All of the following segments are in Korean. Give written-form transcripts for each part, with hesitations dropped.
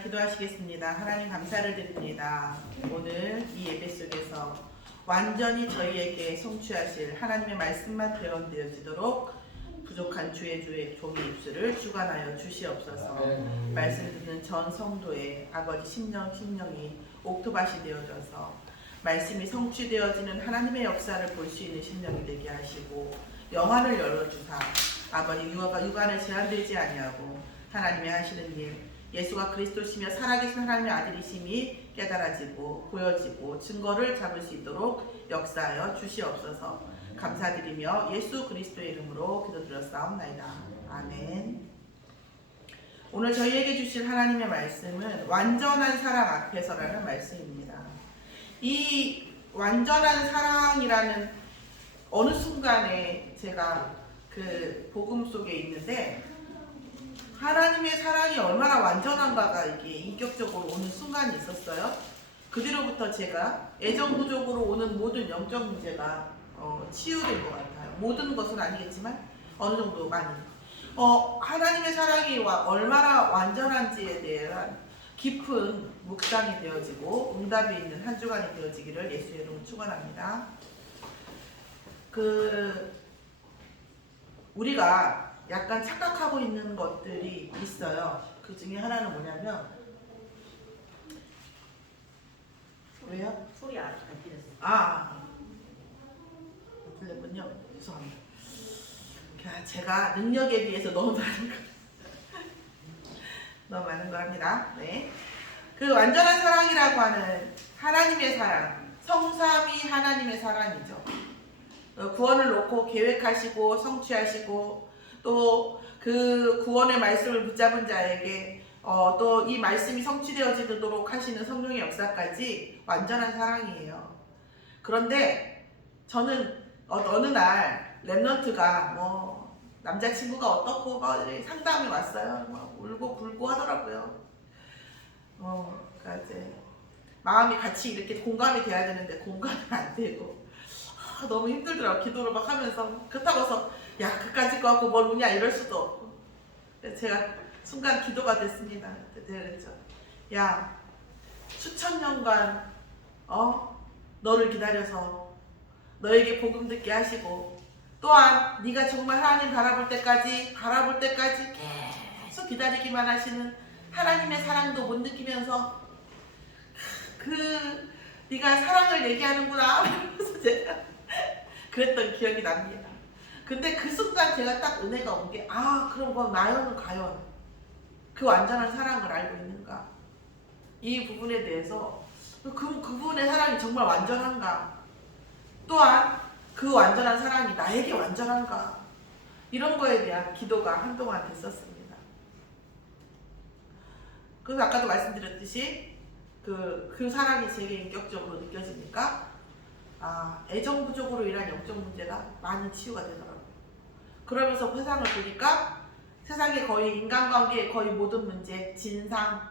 기도하시겠습니다. 하나님 감사를 드립니다. 오늘 이 예배 속에서 완전히 저희에게 성취하실 하나님의 말씀만 대언되어지도록 부족한 주의 종의 입술을 주관하여 주시옵소서. 말씀 듣는 전 성도의 아버지 심령이 옥토밭이 되어져서 말씀이 성취되어지는 하나님의 역사를 볼 수 있는 심령이 되게 하시고 영안을 열어주사 아버지 육안을 제한되지 아니하고 하나님의 하시는 일 예수가 그리스도시며 살아계신 하나님의 아들이심이 깨달아지고 보여지고 증거를 잡을 수 있도록 역사하여 주시옵소서. 감사드리며 예수 그리스도의 이름으로 기도드렸사옵나이다. 아멘. 오늘 저희에게 주실 하나님의 말씀은 완전한 사랑 앞에서라는 말씀입니다. 이 완전한 사랑이라는 어느 순간에 제가 그 복음 속에 있는데 하나님의 사랑이 얼마나 완전한가가 이게 인격적으로 오는 순간이 있었어요. 그 뒤로부터 제가 애정 부족으로 오는 모든 영적 문제가 치유된 것 같아요. 모든 것은 아니겠지만 어느 정도 많이. 하나님의 사랑이 얼마나 완전한지에 대한 깊은 묵상이 되어지고 응답이 있는 한 주간이 되어지기를 예수의 이름으로 축원합니다. 우리가 약간 착각하고 있는 것들이 있어요. 그 중에 하나는 뭐냐면 왜요? 소리 안 들렸어요. 들렸군요. 죄송합니다. 제가 능력에 비해서 너무 많은 걸 합니다. 네. 그 완전한 사랑이라고 하는 하나님의 사랑, 성삼위 하나님의 사랑이죠. 구원을 놓고 계획하시고 성취하시고 또 그 구원의 말씀을 붙잡은 자에게 또 이 말씀이 성취되어지도록 하시는 성령의 역사까지 완전한 사랑이에요. 그런데 저는 어느 날 랩넌트가 남자친구가 어떻고 상담이 왔어요. 울고 굴고 하더라고요. 그러니까 이제 마음이 같이 이렇게 공감이 돼야 되는데 공감이 안 되고 너무 힘들더라고. 기도를 막 하면서 그렇다고 해서 야 그까짓 거 갖고 뭘 우냐 이럴 수도 없고 그래서 제가 순간 기도가 됐습니다. 그랬죠. 야 수천 년간 너를 기다려서 너에게 복음 듣게 하시고 또한 네가 정말 하나님 바라볼 때까지 계속 기다리기만 하시는 하나님의 사랑도 못 느끼면서 네가 사랑을 얘기하는구나 그래서 제가 그랬던 기억이 납니다. 근데 그 순간 제가 딱 은혜가 온 게 그럼 나연은 과연 그 완전한 사랑을 알고 있는가? 이 부분에 대해서 그분의 사랑이 정말 완전한가? 또한 그 완전한 사랑이 나에게 완전한가? 이런 거에 대한 기도가 한동안 됐었습니다. 그래서 아까도 말씀드렸듯이 그 사랑이 제게 인격적으로 느껴지니까 애정 부족으로 인한 영적 문제가 많이 치유가 되더라고요. 그러면서 세상을 보니까 세상에 거의 인간관계의 거의 모든 문제, 진상,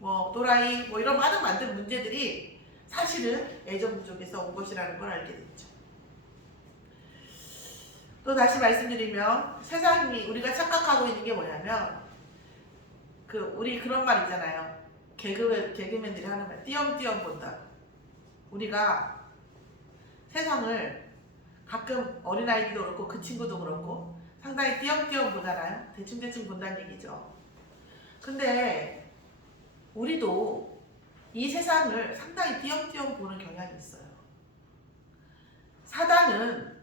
또라이, 이런 많은 문제들이 사실은 애정 부족에서 온 것이라는 걸 알게 됐죠. 또 다시 말씀드리면 세상이 우리가 착각하고 있는 게 뭐냐면 우리 그런 말 있잖아요. 개그맨들이 하는 말, 띄엄띄엄 본다. 우리가 세상을 가끔 어린아이들도 그렇고 그 친구도 그렇고 상당히 띄엄띄엄 보잖아요. 대충대충 본다는 얘기죠. 근데 우리도 이 세상을 상당히 띄엄띄엄 보는 경향이 있어요. 사단은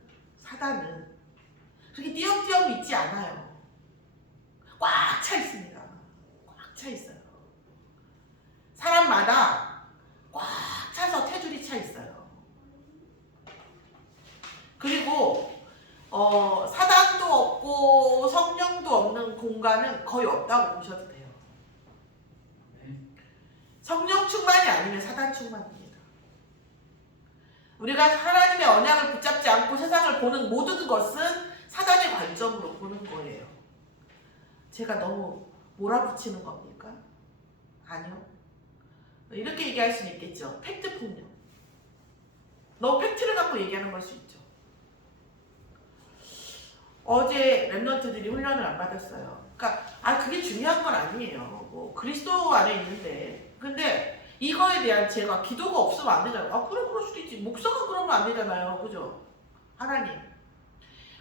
그렇게 띄엄띄엄 있지 않아요. 꽉 차 있습니다. 꽉 차 있어요. 사람마다 꽉 차서 테두리 차 있어요. 그리고 사단도 없고 성령도 없는 공간은 거의 없다고 보셔도 돼요. 성령 충만이 아니면 사단 충만입니다. 우리가 하나님의 언약을 붙잡지 않고 세상을 보는 모든 것은 사단의 관점으로 보는 거예요. 제가 너무 몰아붙이는 겁니까? 아니요. 이렇게 얘기할 수는 있겠죠. 팩트 폭력. 너무 팩트를 갖고 얘기하는 걸 수 있죠. 어제 랩런트들이 훈련을 안 받았어요. 그러니까 그게 중요한 건 아니에요. 뭐 그리스도 안에 있는데. 근데 이거에 대한 제가 기도가 없으면 안 되잖아요. 그래 그럴 수도 있지. 목사가 그러면 안 되잖아요. 그죠? 하나님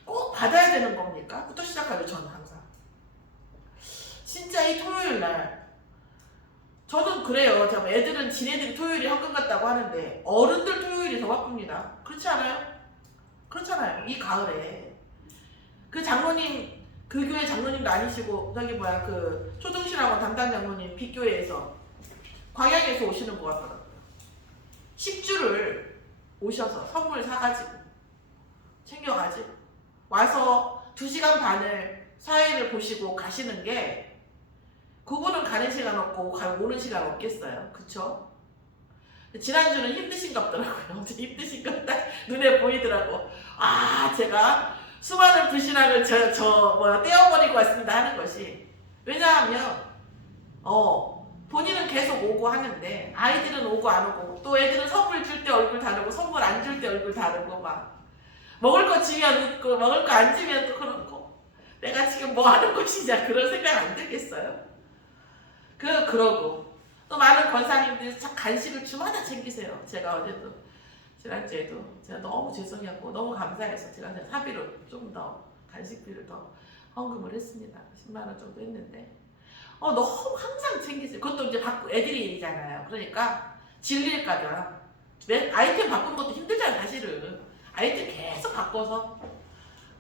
꼭 받아야 되는 겁니까? 부터 시작하죠. 저는 항상 진짜 이 토요일 날 저는 그래요. 애들은 지네들이 토요일이 헌금 같다고 하는데 어른들 토요일이 더 바쁩니다. 그렇지 않아요? 그렇잖아요. 이 가을에 그 장로님 그 교회 장로님도 아니시고 그 초등신학원 담당 장로님 B교회에서 광양에서 오시는 것 같더라고요. 10주를 오셔서 선물 사가지고 챙겨가지고 와서 2시간 반을 사회를 보시고 가시는 게 그분은 가는 시간 없고 오는 시간 없겠어요. 그쵸? 지난주는 힘드신갑더라고요. 힘드신갑다 눈에 보이더라고. 제가 수많은 불신앙을 떼어버리고 왔습니다 하는 것이 왜냐하면 본인은 계속 오고 하는데 아이들은 오고 안 오고 또 애들은 선물 줄 때 얼굴 다르고 선물 안 줄 때 얼굴 다르고 막 먹을 거 주면 웃고 먹을 거 안 주면 또 그렇고 내가 지금 뭐 하는 것이냐 그런 생각 안 들겠어요? 그러고 또 많은 권사님들이 간식을 주마다 챙기세요. 제가 어제도 지난주에도 제가 너무 죄송했고 너무 감사해서 제가 사비로 좀 더 간식비를 더 헌금을 했습니다. 10만 원 정도 했는데 너무 항상 챙기세요. 그것도 이제 애들이잖아요. 그러니까 질릴까봐 아이템 바꾼 것도 힘들잖아요. 사실은 아이템 계속 바꿔서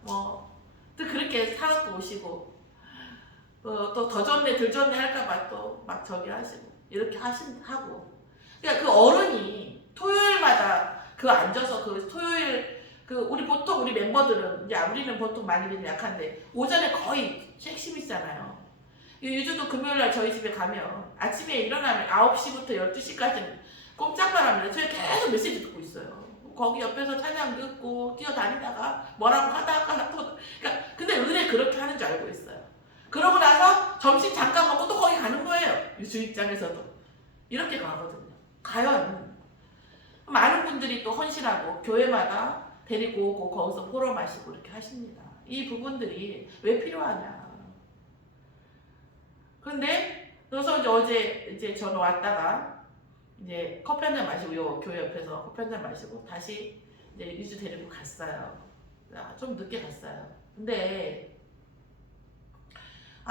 또 그렇게 사갖고 오시고 또 더 좋네 덜 좋네 할까봐 또 막 저기 하시고 이렇게 하고 그러니까 그 어른이 토요일마다 앉아서 토요일 우리 멤버들은 이제 우리는 보통 많이 약한데 오전에 거의 핵심이잖아요. 유주도 금요일날 저희 집에 가면 아침에 일어나면 9시부터 12시까지는 꼼짝만 합니다. 저희 계속 메시지 듣고 있어요. 거기 옆에서 찬양 듣고 뛰어다니다가 뭐라고 하다가 또 근데 은혜 그렇게 하는 줄 알고 있어요. 그러고 나서 점심 잠깐 먹고 또 거기 가는 거예요. 유주 입장에서도 이렇게 가거든요. 가요. 많은 분들이 또 헌신하고 교회마다 데리고 오고 거기서 포로 마시고 이렇게 하십니다. 이 부분들이 왜 필요하냐. 그런데 그래서 어제 저는 왔다가 이제 커피 한잔 마시고 요 교회 옆에서 커피 한잔 마시고 다시 이제 유주 데리고 갔어요. 좀 늦게 갔어요. 근데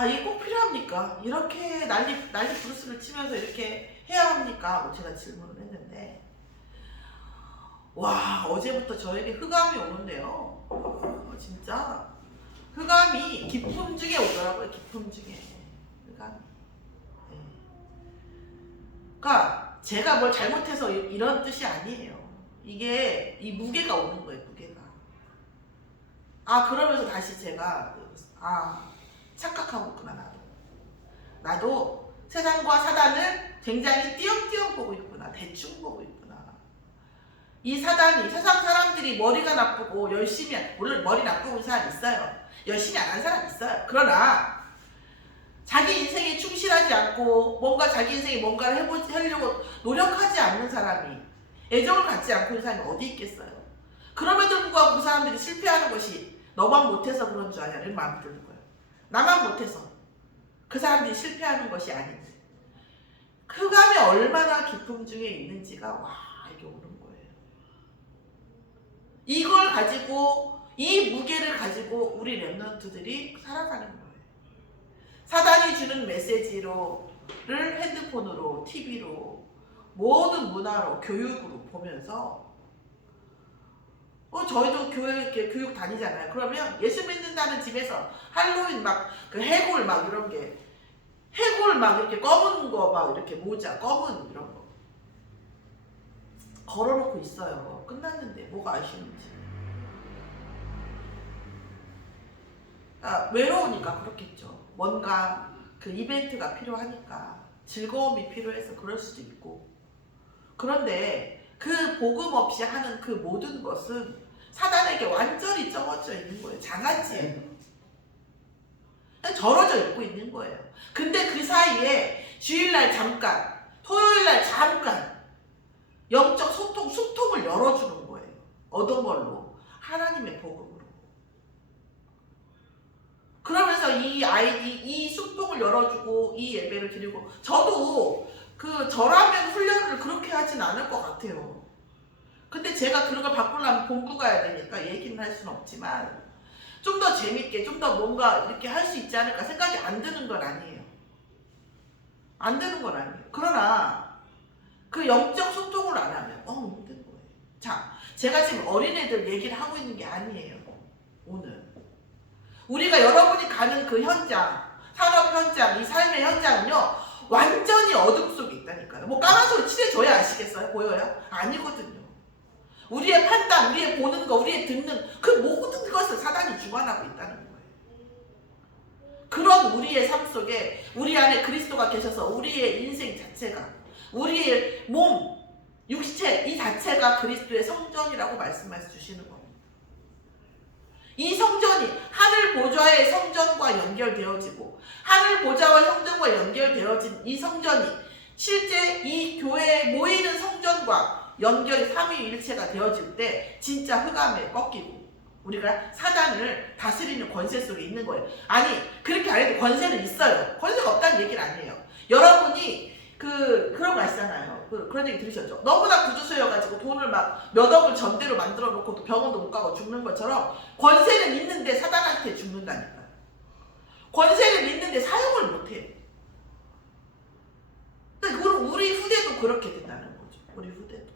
이게 꼭 필요합니까? 이렇게 난리 부르스를 치면서 이렇게 해야 합니까? 하고 제가 질문을 했는데 어제부터 저에게 흑암이 오는데요. 진짜 흑암이 기품 중에 오더라고요. 기품 중에 흑암. 그러니까 제가 뭘 잘못해서 이런 뜻이 아니에요. 이게 이 무게가 오는 거예요. 무게가. 그러면서 다시 제가 착각하고 있구나. 나도 세상과 사단을 굉장히 띄엄띄엄 보고 있구나. 대충 보고 있구나. 이 사단이 세상 사람들이 머리가 나쁘고 열심히 물론 머리 나쁘고 사람 있어요. 열심히 안 한 사람 있어요. 그러나 자기 인생에 충실하지 않고 뭔가 자기 인생에 뭔가를 하려고 노력하지 않는 사람이 애정을 갖지 않고 있는 사람이 어디 있겠어요. 그럼에도 불구하고 그 사람들이 실패하는 것이 너만 못해서 그런 줄 아냐 이런 마음이 드는 거예요. 나만 못해서 그 사람들이 실패하는 것이 아닌데 흑암이 얼마나 깊음 중에 있는지가 이게 오는 거예요. 이걸 가지고 이 무게를 가지고 우리 랩런트들이 살아가는 거예요. 사단이 주는 메시지를 핸드폰으로 TV로 모든 문화로 교육으로 보면서 저희도 교회 교육 다니잖아요. 그러면 예수 믿는다는 집에서 할로윈 해골 이런 게 해골 이렇게 검은 거 이렇게 모자 검은 이런 거 걸어놓고 있어요. 끝났는데 뭐가 아쉬운지. 외로우니까 그렇겠죠. 뭔가 그 이벤트가 필요하니까 즐거움이 필요해서 그럴 수도 있고. 그런데 그 복음 없이 하는 그 모든 것은 사단에게 완전히 쩌어져 있는 거예요. 장아찌예요. 절어져 있고 있는 거예요. 근데 그 사이에 주일날 잠깐, 토요일날 잠깐 영적 소통을 열어주는 거예요. 얻은 걸로 하나님의 복음으로. 그러면서 이 이 숙봉을 열어주고 이 예배를 드리고 저도 저라면 훈련을 그렇게 하진 않을 것 같아요. 근데 제가 그런 걸 바꾸려면 본부 가야 되니까 얘기는 할 수는 없지만 좀 더 재밌게 좀 더 뭔가 이렇게 할 수 있지 않을까 생각이 안 드는 건 아니에요. 안 되는 건 아니에요. 그러나 그 영적 소통을 안 하면 힘든 거예요. 자, 제가 지금 어린애들 얘기를 하고 있는 게 아니에요. 오늘 우리가 여러분이 가는 그 현장, 산업 현장, 이 삶의 현장은요 완전히 어둠 속에 있다니까요. 뭐 까만 소리 칠해줘야 아시겠어요? 보여요? 아니거든요. 우리의 판단, 우리의 보는 거, 우리의 듣는 그 모든 것을 사단이 주관하고 있다는 거예요. 그런 우리의 삶 속에 우리 안에 그리스도가 계셔서 우리의 인생 자체가, 우리의 몸, 육체 이 자체가 그리스도의 성전이라고 말씀해 주시는 겁니다. 이 성전이 하늘 보좌의 성전과 연결되어지고 하늘 보좌와 성전과 연결되어진 이 성전이 실제 이 교회에 모이는 성전과 연결이 삼위일체가 되어질 때 진짜 흑암에 꺾이고 우리가 사단을 다스리는 권세 속에 있는 거예요. 아니 그렇게 안 해도 권세는 있어요. 권세가 없다는 얘기는 아니에요. 여러분이 그런 거 아시잖아요. 그런 얘기 들으셨죠? 너무나 구주소여가지고 돈을 막 몇 억을 전대로 만들어 놓고도 병원도 못 가고 죽는 것처럼 권세는 있는데 사단한테 죽는다니까요. 권세는 있는데 사용을 못해요. 근데 우리 후대도 그렇게 된다는 거죠. 우리 후대도.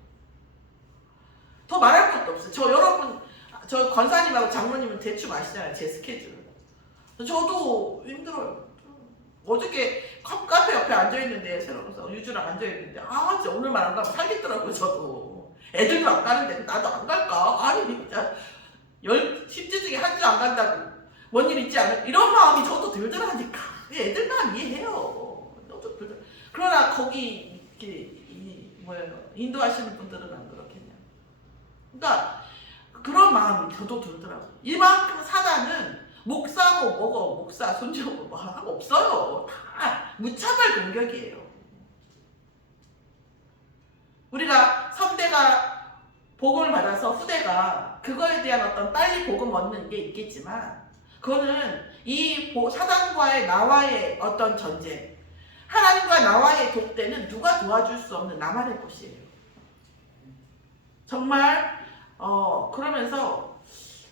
더 말할 것도 없어요. 저 권사님하고 장로님은 대충 아시잖아요. 제 스케줄. 저도 힘들어요. 어저께 카페 옆에 앉아있는데 새로워서 유주랑 앉아있는데 진짜 오늘만 안 가면 살겠더라고요. 저도 애들도 안 가는데 나도 안 갈까? 아니 진짜 10주 중에 한 주 안 간다고 뭔 일 있지 않을 이런 마음이 저도 들더라니까. 애들만 이해해요. 저도 들더라. 그러나 거기 이렇게 인도하시는 분들은 안 그렇겠냐. 그러니까 그런 마음이 저도 들더라고요. 이만큼 사단은 목사고 뭐고 목사 손주고 뭐 하고 없어요. 다 무차별 공격이에요. 우리가 선대가 복음을 받아서 후대가 그거에 대한 어떤 빨리 복음 얻는 게 있겠지만 그거는 이 사단과의 나와의 어떤 전쟁, 하나님과 나와의 독대는 누가 도와줄 수 없는 나만의 것이에요. 정말 그러면서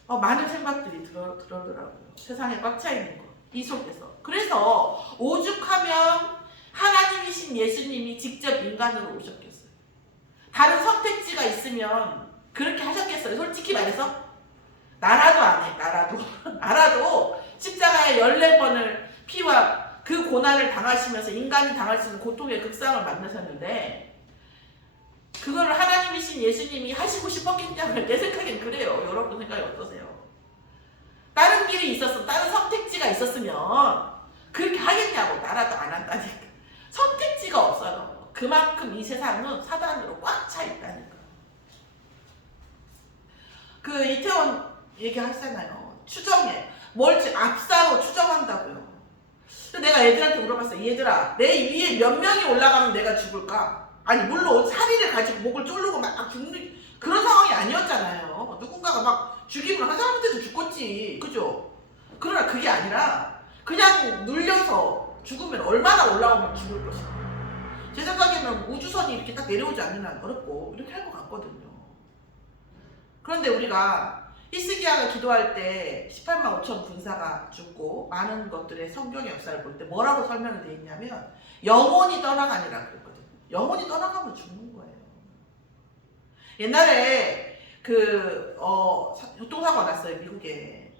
많은 생각들이 들어더라고요. 세상에 꽉 차 있는 거, 이 속에서. 그래서 오죽하면 하나님이신 예수님이 직접 인간으로 오셨겠어요. 다른 선택지가 있으면 그렇게 하셨겠어요. 솔직히 말해서 나라도 안 해. 나라도 십자가에 14번을 피와 그 고난을 당하시면서 인간이 당할 수 있는 고통의 극상을 만나셨는데 그걸 하나님이신 예수님이 하시고 싶었겠냐면 내 생각엔 그래요. 여러분 생각이 어떠세요? 다른 길이 있었어, 다른 선택지가 있었으면 그렇게 하겠냐고. 나라도 안 한다니까. 선택지가 없어요. 그만큼 이 세상은 사단으로 꽉 차 있다니까. 이태원 얘기하잖아요. 추정해. 뭘 앞사로 추정한다고요. 내가 애들한테 물어봤어요. 얘들아, 내 위에 몇 명이 올라가면 내가 죽을까? 아니 물론 사리를 가지고 목을 졸르고 막 죽는 그런 상황이 아니었잖아요. 누군가가 막 죽이면 한 사람한테도 죽겠지. 그죠? 그러나 그게 아니라 그냥 눌려서 죽으면 얼마나 올라오면 죽을 것인가. 제 생각에는 우주선이 이렇게 딱 내려오지 않는 한 어렵고 이렇게 할 것 같거든요. 그런데 우리가 히스기야가 기도할 때 18만 5천 군사가 죽고 많은 것들의 성경의 역사를 볼 때 뭐라고 설명이 되어 있냐면 영혼이 떠나가니라 그랬거든요. 영혼이 떠나가면 죽는 거예요. 옛날에 교통사고가 났어요. 미국에.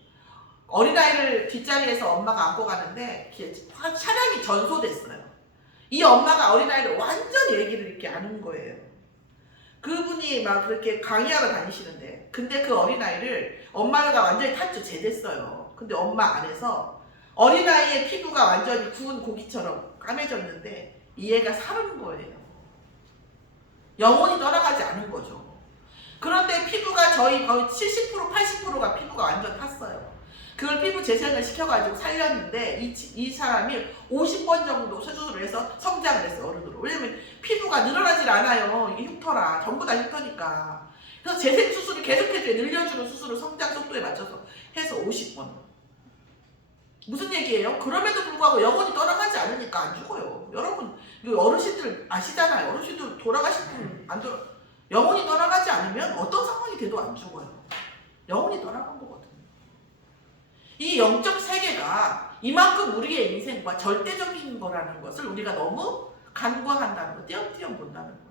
어린아이를 뒷자리에서 엄마가 안고 가는데 차량이 전소됐어요. 이 엄마가 어린아이를 완전히 애기를 이렇게 안은 거예요. 그분이 막 그렇게 강의하러 다니시는데 근데 그 어린아이를 엄마가 완전히 탔죠. 제댔어요. 근데 엄마 안에서 어린아이의 피부가 완전히 구운 고기처럼 까매졌는데 이 애가 살은 거예요. 영혼이 떠나가지 않은 거죠. 그런데 피부가 거의 70% 80%가 피부가 완전 탔어요. 그걸 피부 재생을 시켜가지고 살렸는데 이 사람이 50번 정도 수술을 해서 성장을 했어요. 어른으로. 왜냐면 피부가 늘어나질 않아요. 이게 흉터라. 전부 다 흉터니까. 그래서 재생 수술을 계속해줘요. 늘려주는 수술을 성장 속도에 맞춰서 해서 50번. 무슨 얘기예요? 그럼에도 불구하고 영혼이 떠나가지 않으니까 안 죽어요. 여러분, 어르신들 아시잖아요. 어르신들 돌아가신 분 안 돌아, 영혼이 떠나가지 않으면 어떤 상황이 돼도 안 죽어요. 영혼이 떠나간 거거든요. 이 영적 세계가 이만큼 우리의 인생과 절대적인 거라는 것을 우리가 너무 간과한다는 거, 띄엄띄엄 본다는 거예요.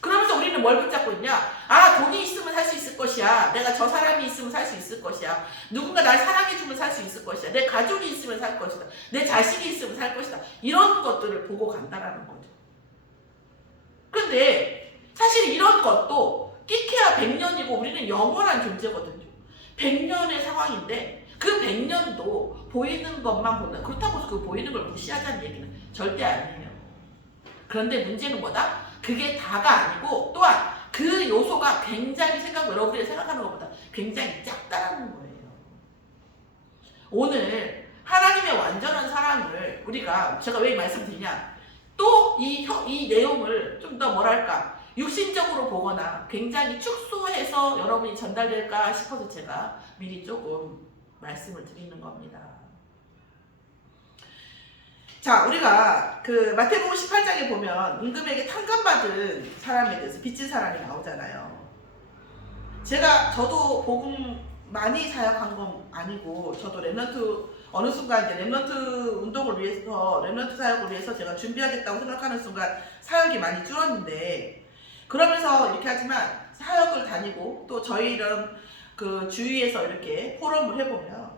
그러면서 우리는 뭘 붙잡고 있냐? 아, 돈이 있으면 살 수 있을 것이야. 내가 저 사람이 있으면 살 수 있을 것이야. 누군가 날 사랑해주면 살 수 있을 것이야. 내 가족이 있으면 살 것이다. 내 자식이 있으면 살 것이다. 이런 것들을 보고 간다라는 거죠. 그런데 사실 이런 것도 끼케야 100년이고 우리는 영원한 존재거든요. 100년의 상황인데 그 100년도 보이는 것만 본다. 그렇다고 해서 그 보이는 걸 무시하자는 얘기는 절대 아니에요. 그런데 문제는 뭐다? 그게 다가 아니고 또한 그 요소가 굉장히 여러분이 생각하는 것보다 굉장히 작다라는 거예요. 오늘 하나님의 완전한 사랑을 우리가 제가 왜 말씀드리냐? 또 이 내용을 좀 더 뭐랄까 육신적으로 보거나 굉장히 축소해서 여러분이 전달될까 싶어서 제가 미리 조금 말씀을 드리는 겁니다. 자, 우리가 그 마태복음 18장에 보면 임금에게 탕감받은 사람에 대해서 빚진 사람이 나오잖아요. 저도 복음 많이 사역한 건 아니고 저도 렘넌트 어느 순간 이제 렘넌트 운동을 위해서 렘넌트 사역을 위해서 제가 준비하겠다고 생각하는 순간 사역이 많이 줄었는데 그러면서 이렇게 하지만 사역을 다니고 또 저희 이런 그 주위에서 이렇게 포럼을 해보면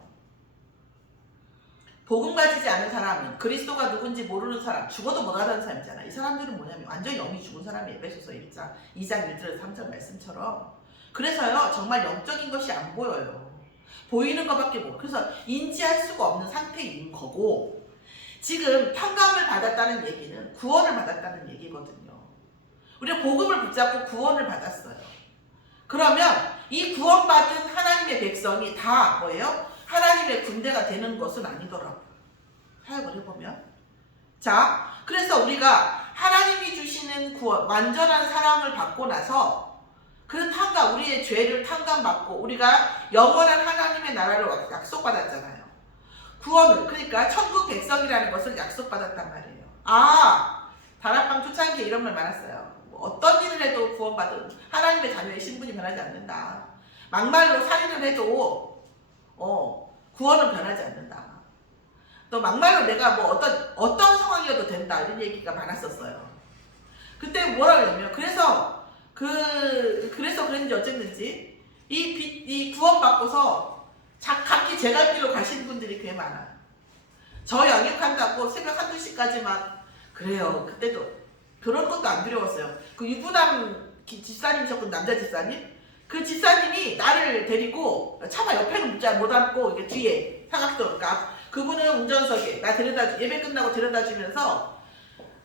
복음 가지지 않은 사람은 그리스도가 누군지 모르는 사람, 죽어도 못 알아듣는 사람이잖아. 이 사람들은 뭐냐면 완전 영이 죽은 사람이 에베소서 1장 2장 1절 3절 말씀처럼 그래서요 정말 영적인 것이 안 보여요. 보이는 것밖에 못. 그래서 인지할 수가 없는 상태인 거고 지금 탕감을 받았다는 얘기는 구원을 받았다는 얘기거든요. 우리가 복음을 붙잡고 구원을 받았어요. 그러면 이 구원받은 하나님의 백성이 다 뭐예요? 하나님의 군대가 되는 것은 아니더라고요. 사역을 해보면. 자, 그래서 우리가 하나님이 주시는 구원, 완전한 사랑을 받고 나서 그 탕감, 우리의 죄를 탕감받고 우리가 영원한 하나님의 나라를 약속받았잖아요. 구원을, 그러니까 천국 백성이라는 것을 약속받았단 말이에요. 아, 다락방 초창기에 이런 말 많았어요. 어떤 일을 해도 구원받은 하나님의 자녀의 신분이 변하지 않는다. 막말로 살인을 해도 구원은 변하지 않는다. 또 막말로 내가 뭐 어떤 상황이어도 된다 이런 얘기가 많았었어요. 그때 뭐라 그러냐면 그래서 그런지 어쨌는지 이 구원 받고서 각기 제 갈 길로 가시는 분들이 꽤 많아요. 저 양육한다고 새벽 1-2시까지 막 그래요. 그때도 그런 것도 안 두려웠어요. 그 유부남 집사님이셨거든. 남자 집사님. 그 집사님이 나를 데리고 차마 옆에는 못 앉고 이게 뒤에 사각도 그러니까 그분은 운전석에 나 예배 끝나고 데려다 주면서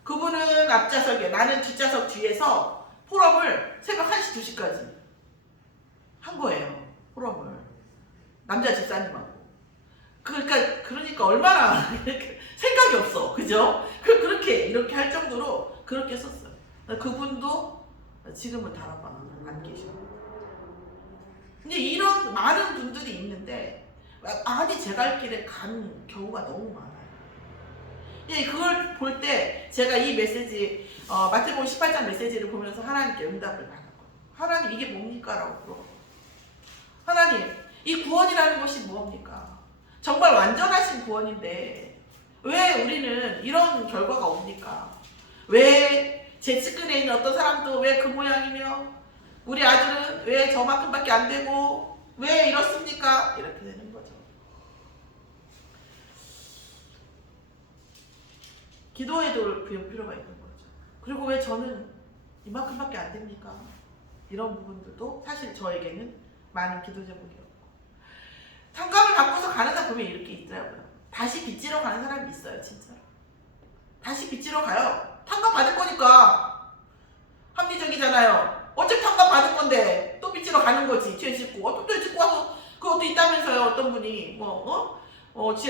그분은 앞좌석에 나는 뒷좌석 뒤에서 포럼을 새벽 1시 2시까지 한 거예요. 포럼을 남자 집사님하고 그러니까 얼마나 생각이 없어. 그죠? 이렇게 할 정도로 그렇게 썼어요. 그분도 지금은 다락방 안 계셔. 근데 이런 많은 분들이 있는데 아니 제 갈 길에 간 경우가 너무 많아요. 예, 그걸 볼 때 제가 이 메시지 마태복음 18장 메시지를 보면서 하나님께 응답을 받았고 하나님 이게 뭡니까? 라고 물어보고 하나님 이 구원이라는 것이 무엇입니까? 정말 완전하신 구원인데 왜 우리는 이런 결과가 옵니까? 왜 제 측근에 있는 어떤 사람도 왜 그 모양이며 우리 아들은 왜 저만큼밖에 안 되고 왜 이렇습니까? 이렇게 되는 거죠. 기도해도 필요가 있는 거죠. 그리고 왜 저는 이만큼밖에 안 됩니까? 이런 부분들도 사실 저에게는 많은 기도 제목이었고 탕감을 받고서 가는 사람 보면 이렇게 있더라고요. 다시 빚지러 가는 사람이 있어요. 진짜로. 다시 빚지러 가요. 탕감 받을 거니까 합리적이잖아요. 어차피 탕감 받을 건데 또 빚지러 가는 거지. 죄 짓고 또 짓고 와서 그것도 있다면서요. 어떤 분이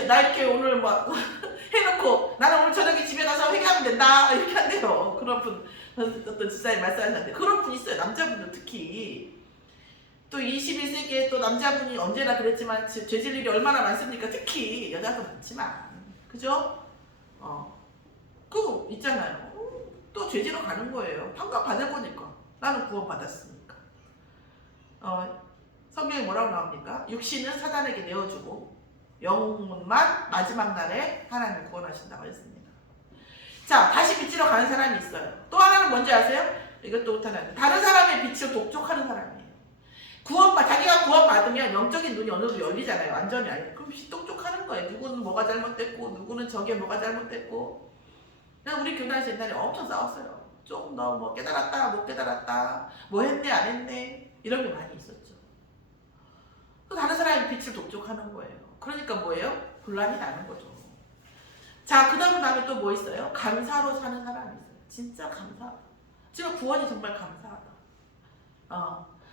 나 이렇게 오늘 막 해놓고 나는 오늘 저녁에 집에 가서 회개하면 된다 이렇게 한대요. 그런 분 어떤 집사님 말씀하셨는데 그런 분 있어요. 남자분들 특히 또 21세기에 또 남자분이 언제나 그랬지만 죄질 일이 얼마나 많습니까? 특히 여자도 많지만 그죠? 그거 있잖아요. 또 죄지러 가는 거예요. 판가 받아보니까 나는 구원받았으니까. 성경에 뭐라고 나옵니까? 육신은 사단에게 내어주고 영혼만 마지막 날에 하나님 구원하신다고 했습니다. 자, 다시 빚지러 가는 사람이 있어요. 또 하나는 뭔지 아세요? 이것도 하나. 다른 사람의 빛을 독촉하는 사람이에요. 자기가 구원받으면 영적인 눈이 어느 정도 열리잖아요. 완전히 아니에요. 그럼 빛 독촉하는 거예요. 누구는 뭐가 잘못됐고 누구는 저게 뭐가 잘못됐고. 그래서 우리 교단에서 옛날에 엄청 싸웠어요. 조금 더 뭐 깨달았다 못 깨달았다 뭐 했네 안 했네 이런 게 많이 있었죠. 또 다른 사람의 빛을 독촉하는 거예요. 그러니까 뭐예요? 분란이 나는 거죠. 자, 그 다음에 또 뭐 있어요? 감사로 사는 사람이 있어요. 진짜 감사하다. 지금 구원이 정말 감사하다.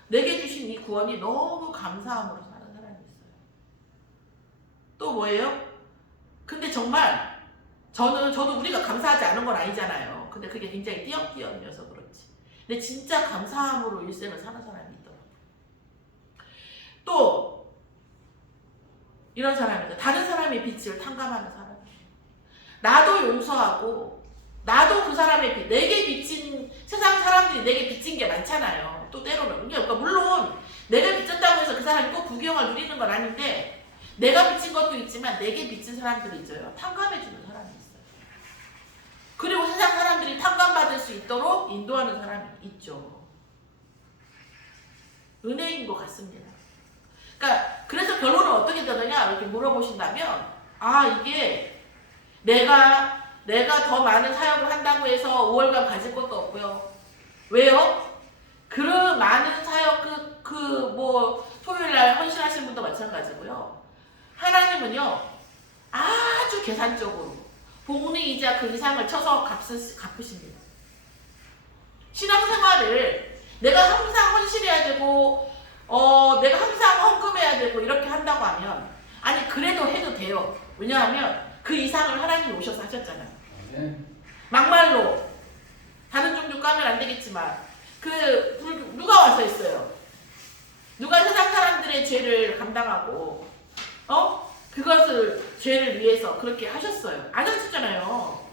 내게 주신 이 구원이 너무 감사함으로 사는 사람이 있어요. 또 뭐예요? 근데 정말 저도 우리가 감사하지 않은 건 아니잖아요. 근데 그게 굉장히 띄엄띄엄이어서 그렇지. 근데 진짜 감사함으로 일생을 사는 사람이 있더라고요. 또 이런 사람이죠. 다른 사람의 빛을 탕감하는 사람이에요. 나도 용서하고 나도 그 사람의 빛, 내게 비친 세상 사람들이 내게 비친 게 많잖아요. 또 때로는 그러니까 물론 내가 비쳤다고 해서 그 사람이 꼭 부귀영화를 누리는 건 아닌데 내가 비친 것도 있지만 내게 비친 사람들이 있어요. 탕감해주는 사람이 있어요. 그리고 세상 사람들이 탕감받을 수 있도록 인도하는 사람이 있죠. 은혜인 것 같습니다. 그러니까 그래서 결론은 어떻게 되느냐 이렇게 물어보신다면 이게 내가 더 많은 사역을 한다고 해서 5월간 가질 것도 없고요. 왜요? 그 많은 사역 뭐 토요일날 헌신하시는 분도 마찬가지고요. 하나님은요 아주 계산적으로 복리이자 그 이상을 쳐서 갚으십니다. 신앙생활을 내가 항상 헌신해야 되고 내가 항상 헌금해야 되고 이렇게 한다고 하면 아니 그래도 해도 돼요. 왜냐하면 그 이상을 하나님이 오셔서 하셨잖아요. 막말로 다른 종교 까면 안 되겠지만 누가 와서 했어요? 누가 세상 사람들의 죄를 감당하고 그것을 죄를 위해서 그렇게 하셨어요? 안 하셨잖아요.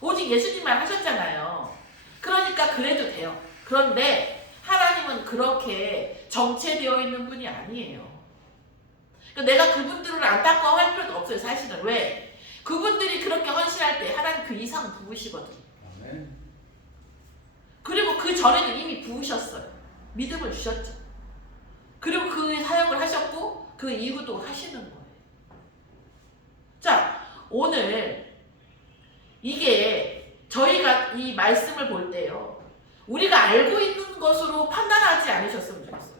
오직 예수님만 하셨잖아요. 그러니까 그래도 돼요. 그런데 하나님은 그렇게 정체되어 있는 분이 아니에요. 그러니까 내가 그분들을 안타까워할 필요도 없어요. 사실은. 왜? 그분들이 그렇게 헌신할 때 하나님 그 이상 부으시거든요. 그리고 그 전에도 이미 부으셨어요. 믿음을 주셨죠. 그리고 그 사역을 하셨고 그 이후도 하시는 거예요. 자, 오늘 이게 저희가 이 말씀을 볼 때요. 우리가 알고 있는 것으로 판단하지 않으셨으면 좋겠어요.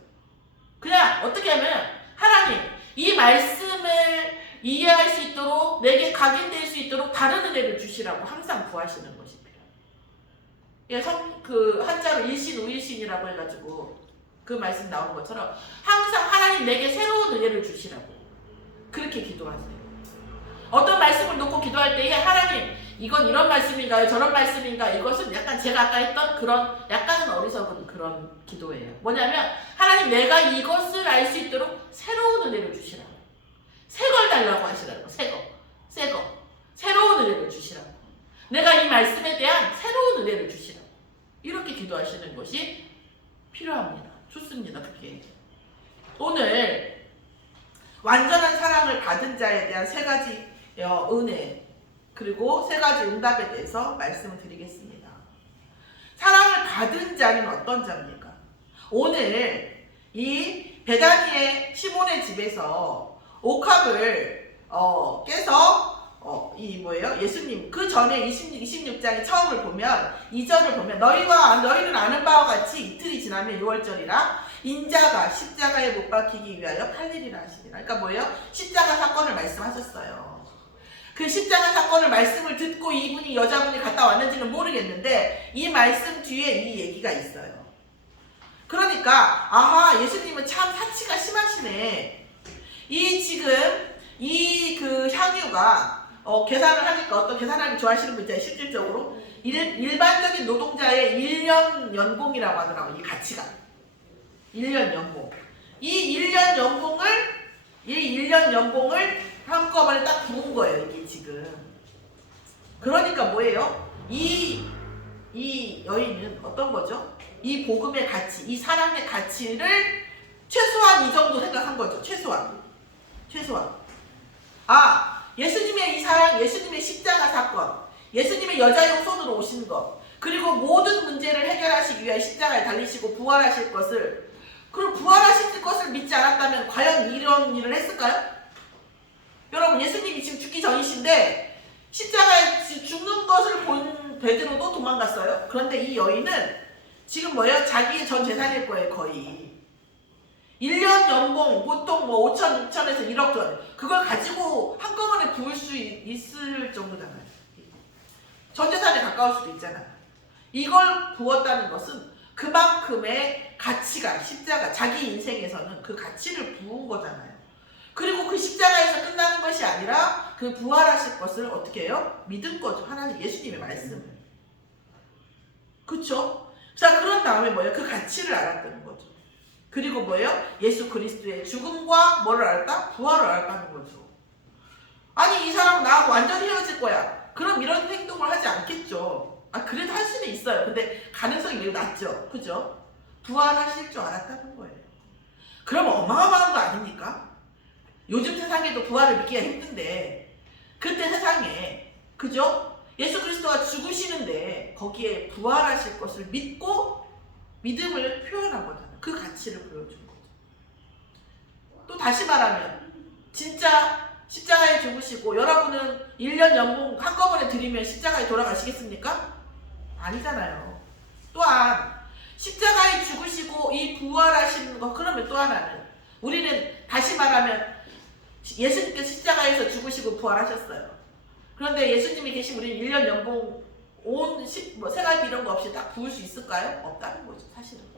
그냥 어떻게 하면 하나님 이 말씀을 이해할 수 있도록 내게 각인될 수 있도록 다른 은혜를 주시라고 항상 구하시는 것이 필요해요. 그 한자로 일신 우일신이라고 해가지고 그 말씀 나온 것처럼 항상 하나님 내게 새로운 은혜를 주시라고 그렇게 기도하세요. 어떤 말씀을 놓고 기도할 때에 하나님 이건 이런 말씀인가요? 저런 말씀인가? 이것은 약간 제가 아까 했던 그런 약간은 어리석은 그런 기도예요. 뭐냐면 하나님 내가 이것을 알 수 있도록 새로운 은혜를 주시라고. 새 걸 달라고 하시라고. 새 거. 새로운 은혜를 주시라고. 내가 이 말씀에 대한 새로운 은혜를 주시라고. 이렇게 기도하시는 것이 필요합니다. 좋습니다. 그게. 오늘 완전한 사랑을 받은 자에 대한 3가지 은혜 그리고 3가지 응답에 대해서 말씀을 드리겠습니다. 사랑을 받은 자는 어떤 자입니까? 오늘 이 베다니의 시몬의 집에서 옥합을 깨서 예수님 그 전에 26장의 처음을 보면 2절을 보면 너희는 아는 바와 같이 이틀이 지나면 6월절이라 인자가 십자가에 못 박히기 위하여 팔리리라 하시니라. 그러니까 뭐예요? 십자가 사건을 말씀하셨어요. 그 십자가 사건을 말씀을 듣고 이분이 여자분이 갔다 왔는지는 모르겠는데 이 말씀 뒤에 이 얘기가 있어요. 그러니까 예수님은 참 사치가 심하시네. 그 향유가 계산을 하니까 어떤 계산하기 좋아하시는 분 있잖아요. 실질적으로 일반적인 노동자의 1년 연봉이라고 하더라고요. 이 가치가 1년 연봉. 이 1년 연봉을 한꺼번에 딱 부은 거예요. 이게 지금. 그러니까 뭐예요? 이 여인은 어떤 거죠? 이 복음의 가치, 이 사랑의 가치를 최소한 이 정도 생각한 거죠. 최소한. 예수님의 이 사랑, 예수님의 십자가 사건, 예수님의 여자용 손으로 오신 것, 그리고 모든 문제를 해결하시기 위해 십자가에 달리시고 부활하실 것을, 그럼 부활하실 것을 믿지 않았다면 과연 이런 일을 했을까요? 여러분, 예수님이 지금 죽기 전이신데 십자가에 죽는 것을 본 베드로도 도망갔어요. 그런데 이 여인은 지금 뭐예요? 자기의 전 재산일 거예요. 거의 1년 연봉 보통 5천, 6천에서 1억 전, 그걸 가지고 한꺼번에 부을 수 있을 정도잖아요. 전 재산에 가까울 수도 있잖아요. 이걸 부었다는 것은 그만큼의 가치가, 십자가, 자기 인생에서는 그 가치를 부은 거잖아요. 그리고 그 십자가에서 끝나는 것이 아니라 그 부활하실 것을 어떻게 해요? 믿은 거죠. 하나님, 예수님의 말씀을. 그쵸? 자, 그런 다음에 뭐예요? 그 가치를 알았다는 거죠. 그리고 뭐예요? 예수 그리스도의 죽음과 뭐를 알았다? 부활을 알았다는 거죠. 아니, 이 사람 나하고 완전히 헤어질 거야. 그럼 이런 행동을 하지 않겠죠. 그래도 할 수는 있어요. 근데 가능성이 매우 낮죠. 그죠? 부활하실 줄 알았다는 거예요. 그럼 어마어마한 거 아닙니까? 요즘 세상에도 부활을 믿기가 힘든데 그때 세상에, 그죠? 예수 그리스도가 죽으시는데 거기에 부활하실 것을 믿고 믿음을 표현한 거잖아요. 그 가치를 보여준 거죠. 또 다시 말하면 진짜 십자가에 죽으시고 여러분은 1년 연봉 한꺼번에 드리면 십자가에 돌아가시겠습니까? 아니잖아요. 또한 십자가에 죽으시고 이 부활하시는 거, 그러면 또 하나는 우리는 다시 말하면 예수님께서 십자가에서 죽으시고 부활하셨어요. 그런데 예수님이 계신 우리는 1년 연봉 생활비 이런 거 없이 딱 부을 수 있을까요? 없다는 거죠. 사실은